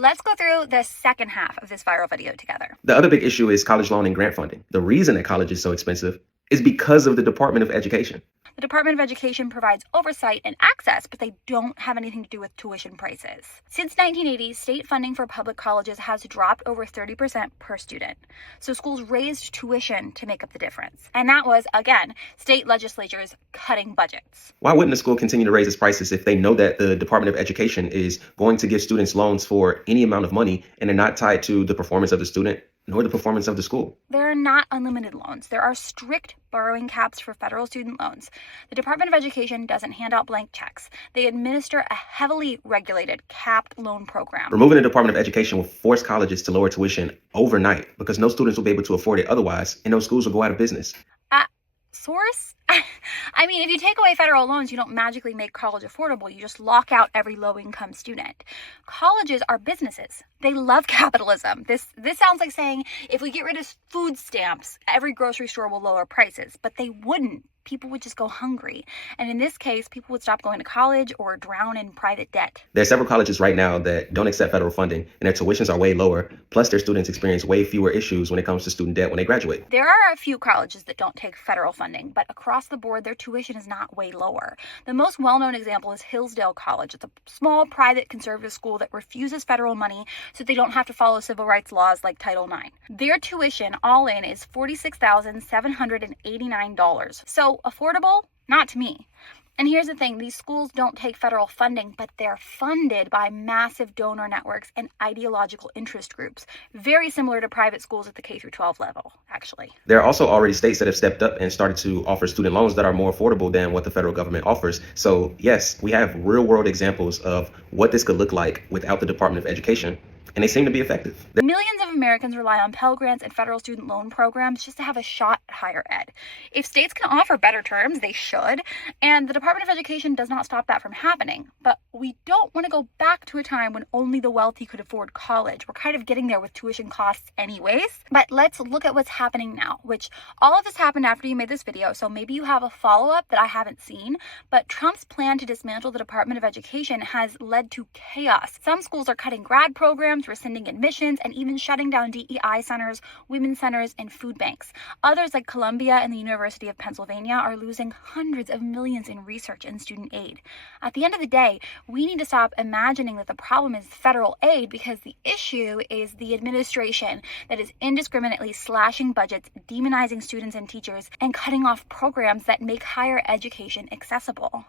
Let's go through the second half of this viral video together. The other big issue is college loan and grant funding. The reason that college is so expensive is because of the Department of Education. The Department of Education provides oversight and access, but they don't have anything to do with tuition prices. Since 1980, state funding for public colleges has dropped over 30% per student. So schools raised tuition to make up the difference. And that was, again, state legislatures cutting budgets. Why wouldn't a school continue to raise its prices if they know that the Department of Education is going to give students loans for any amount of money and they're not tied to the performance of the student nor the performance of the school? There are not unlimited loans. There are strict borrowing caps for federal student loans. The Department of Education doesn't hand out blank checks. They administer a heavily regulated capped loan program. Removing the Department of Education will force colleges to lower tuition overnight because no students will be able to afford it otherwise, and those schools will go out of business. Source? I mean, if you take away federal loans, you don't magically make college affordable. You just lock out every low-income student. Colleges are businesses. They love capitalism. This sounds like saying, if we get rid of food stamps, every grocery store will lower prices. But they wouldn't. People would just go hungry. And in this case, people would stop going to college or drown in private debt. There are several colleges right now that don't accept federal funding, and their tuitions are way lower. Plus, their students experience way fewer issues when it comes to student debt when they graduate. There are a few colleges that don't take federal funding, but across the board, their tuition is not way lower. The most well-known example is Hillsdale College. It's a small private conservative school that refuses federal money so they don't have to follow civil rights laws like Title IX. Their tuition all in is $46,789. So affordable? Not to me. And here's the thing, these schools don't take federal funding, but they're funded by massive donor networks and ideological interest groups, very similar to private schools at the K-12 level, actually. There are also already states that have stepped up and started to offer student loans that are more affordable than what the federal government offers. So yes, we have real world examples of what this could look like without the Department of Education, and they seem to be effective. Millions of Americans rely on Pell Grants and federal student loan programs just to have a shot at higher ed. If states can offer better terms, they should, and the Department of Education does not stop that from happening. But we don't want to go back to a time when only the wealthy could afford college. We're kind of getting there with tuition costs anyways. But let's look at what's happening now, which all of this happened after you made this video, so maybe you have a follow-up that I haven't seen. But Trump's plan to dismantle the Department of Education has led to chaos. Some schools are cutting grad programs, rescinding admissions, and even shutting down DEI centers, women's centers, and food banks. Others, like Columbia and the University of Pennsylvania, are losing hundreds of millions in research and student aid. At the end of the day, we need to stop imagining that the problem is federal aid, because the issue is the administration that is indiscriminately slashing budgets, demonizing students and teachers, and cutting off programs that make higher education accessible.